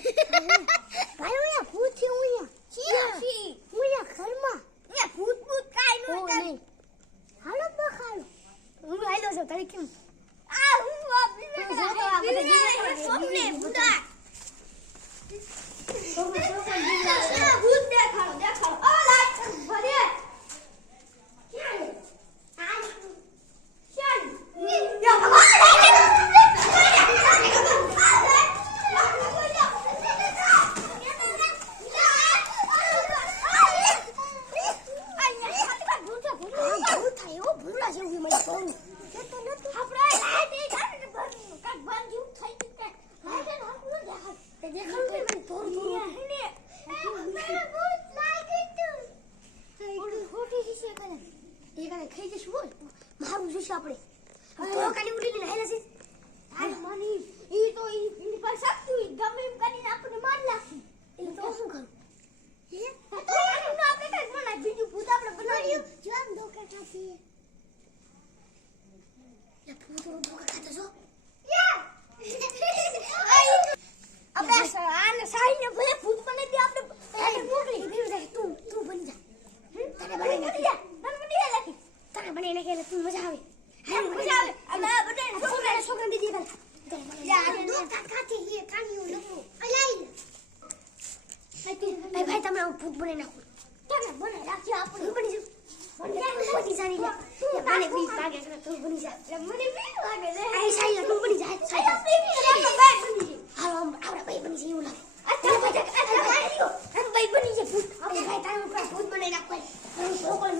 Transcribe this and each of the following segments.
ભાઈ ઓયા ભૂત છે ઓયા છી ઓયા ઘરમાં ઓયા ભૂત કાઈ નો થાય હાલો બખાલો હું આઈલો છું તારી કેમ આ હું સોમને ભૂતા ભૂત દેખાડો ઓ લાઈટ ભરે ક્યાં આ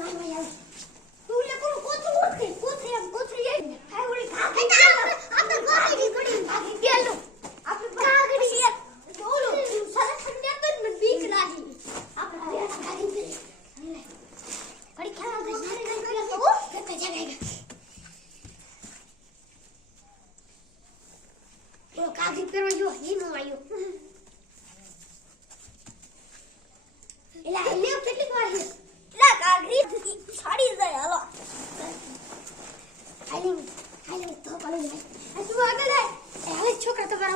ક્યાં યા ભગવાન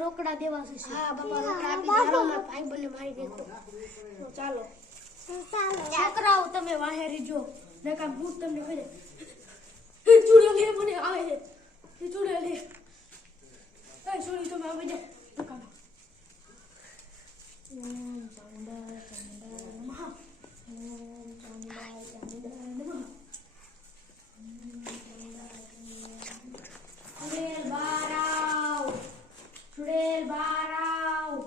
રોકડા દેવા છે હા બાપા રોકડા આપી હાલો મારા ભાઈ બને મારી દેતો ચાલો છોકરાઓ તમે વાહે રીજો નકા ભૂત તમને કરે ચૂડે લે મને આવે છે ચૂડે લે કઈ છોડી તમે આવે દે નકા ઓમ ચાંદા નમઃ ઓમ ચાંદા નમઃ ચુડેલ બારાવ ચુડેલ બારાવ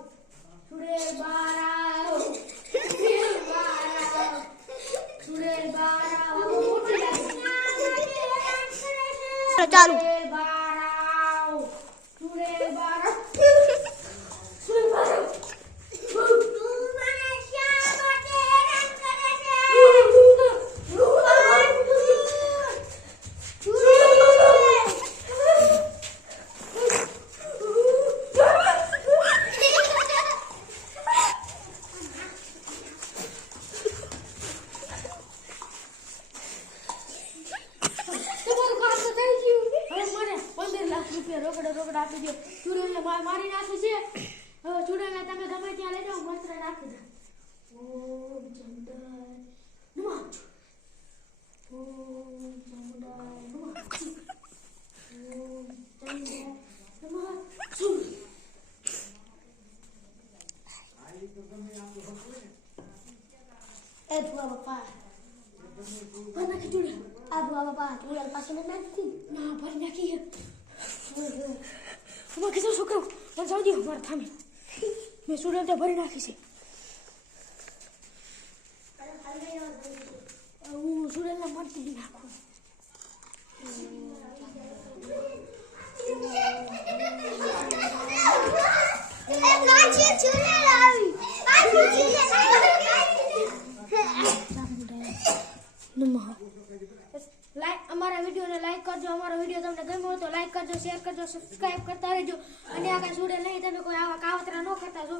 ચુડેલ બારાવ ચુડેલ બારાવ ચુડેલ બારાવ ચાલુ ચુડેલ બારાવ ચુડેલ બારાવ ચુડેલ બારાવ રોકડા આપી દો. ચૂડેલને મારી નાખી છે. હવે ચૂડેલને તમે ગમે ત્યાં લઈ જાઓ, મંત્ર નાખી દો. ઓમ ચંડલ નમઃ. ઓમ ચંડલ નમઃ. ઓમ ચંડલ નમઃ. એ ભુવા બાપા ભરી નાખી ચૂડેલ. આ ભુવા બાપા ચૂડેલ પાસે નથી નાખી. ના ભરી નાખી. હું કીધું શું કરું, મને જાવ દો મારે થામી. મેં ચૂડેલ તો ભરી નાખી છે. હું ચૂડેલને મરતી નાખું. અમારા વિડીયોને લાઈક કરજો. અમારો વિડીયો તમને ગમ્યો હોય તો લાઈક કરજો, શેર કરજો, સબસ્ક્રાઇબ કરતા રહેજો. અને આ કાંઈ ચૂડેલ નહીં, તમે કોઈ આવા કાવતરા ન કરતા છો.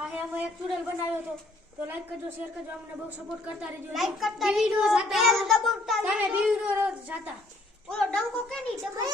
આ અમે એક ચૂડેલ બનાવ્યો હતો, તો લાઈક કરજો, શેર કરજો, અમને બહુ સપોર્ટ કરતા રહેજો. લાઈક કરતા રહેજો, બેલ દબાવતા રહેજો. તમે બીવીનો રોજ જાતા ઓલો ડંકો કે નહીં દબાવ